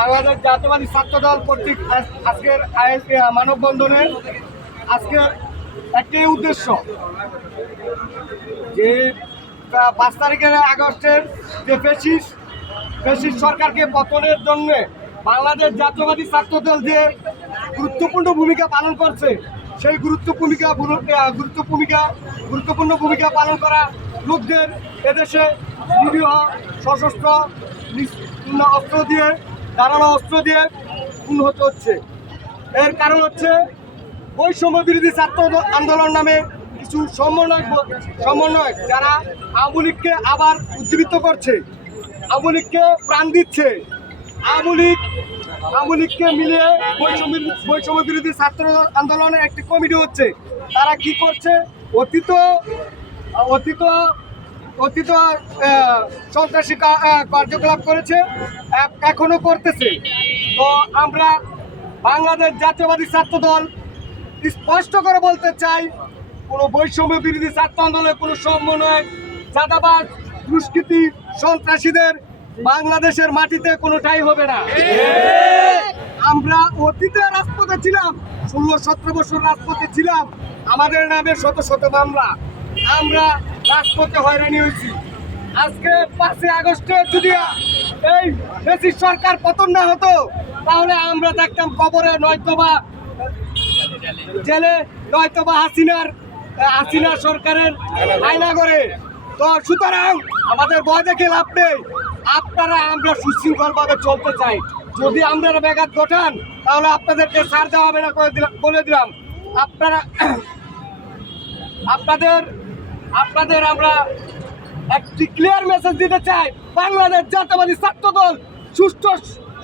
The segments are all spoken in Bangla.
বাংলাদেশ জাতীয়বাদী ছাত্রদল কর্তৃক আজকের মানববন্ধনের আজকের একটাই উদ্দেশ্য যে 5 তারিখের আগস্টের যে ফ্যাসিস্ট সরকারকে পতনের জন্য বাংলাদেশ জাতীয়বাদী ছাত্রদল যে গুরুত্বপূর্ণ ভূমিকা পালন করছে, সেই গুরুত্বপূর্ণ ভূমিকা পালন করা লোকদের এদেশে নিরীহ সশস্ত্র অস্ত্র দিয়ে ধারালো অস্ত্র দিয়ে খুন হতে হচ্ছে। এর কারণ হচ্ছে বৈষম্য বিরোধী ছাত্র আন্দোলন নামে কিছু সমন্বয়ক যারা আওয়ামী লীগকে আবার উজ্জীবিত করছে, আওয়ামী লীগকে প্রাণ দিচ্ছে। আওয়ামী লীগকে মিলিয়ে বৈষম্য বিরোধী ছাত্র আন্দোলনের একটি কমিটি হচ্ছে। তারা কি করছে? অতীত সন্ত্রাসী কার্যকলাপ করেছে, এখনো করতেছে। তো আমরা বাংলাদেশ জাতীয়বাদী ছাত্রদল স্পষ্ট করে বলতে চাই, কোনো বৈষম্য বিরোধী ছাত্র আন্দোলনের কোনো সমন্বয় চাঁদাবাজ দুষ্কৃতী সন্ত্রাসীদের বাংলাদেশের মাটিতে কোনো ঠাঁই হবে না। আমরা অতীতে রাজপথে ছিলাম, 16-17 বছর রাজপথে ছিলাম, আমাদের নামে শত শত মামলা, আমরা রাজপথে হয়রানি হয়েছি। আজকে 5 আগস্টে যদি এই ফ্যাসিস্ট সরকার পতন না হতো, তাহলে আমরা দেখতাম কবরে, নয়তোবা জেলে, নয়তোবা হাসিনা সরকারের আয়নাঘরে। তো সুতরাং আমাদের ভয় দেখে লাভ নেই। আমরা সুশৃঙ্খলভাবে চলতে চাই। যদি আপনারা ব্যাঘাত ঘটান, তাহলে আপনাদেরকে ছাড় দেওয়া হবে না বলে দিলাম। আপনাদের আমরা একটি ক্লিয়ার মেসেজ দিতে চাই, বাংলাদেশ জাতীয়বাদী ছাত্রদল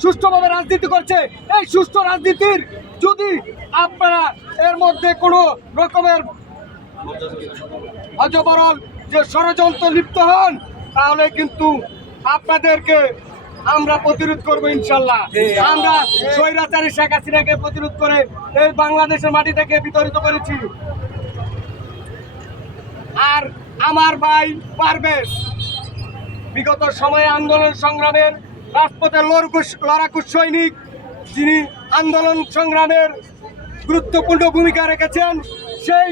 সুষ্ঠুভাবে রাজনীতি করছে। এই সুষ্ঠু রাজনীতির যদি আপনারা এর মধ্যে কোনো রকমের অজবরল যে ষড়যন্ত্র লিপ্ত হন, তাহলে কিন্তু আপনাদেরকে আমরা প্রতিরোধ করবো ইনশাল্লাহ। আমরা স্বৈরাচারী শেখ হাসিনাকে প্রতিরোধ করে এই বাংলাদেশের মাটি থেকে বিতাড়িত করেছি। আর আমার ভাই পারভেজ বিগত সময়ে আন্দোলন সংগ্রামের রাজপথের লড়াকু সৈনিক, যিনি আন্দোলন সংগ্রামের গুরুত্বপূর্ণ ভূমিকা রেখেছেন, সেই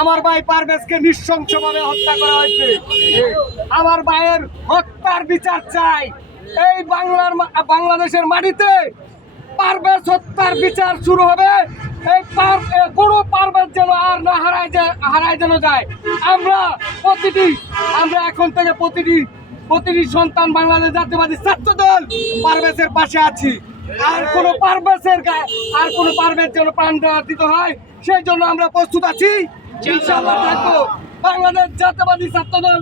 আমার ভাই পারভেজকে নৃশংসভাবে হত্যা করা হয়েছে। আমার ভাইয়ের হত্যার বিচার চাই। এই বাংলাদেশের মাটিতে পারভেজ হত্যার বিচার শুরু হবে। এই কোনো পারভেজ যেন আর না হারায় যেন যায়। আমরা এখন থেকে প্রতিটি সন্তান বাংলাদেশ জাতীয়বাদী ছাত্রদল পারভেজের পাশে আছি। আর কোনো পারভেজ যেন প্রাণ দিতে হয়, সেই জন্য আমরা প্রস্তুত আছি। ইনশাআল্লাহ থাকবো। বাংলাদেশ জাতীয়বাদী ছাত্রদল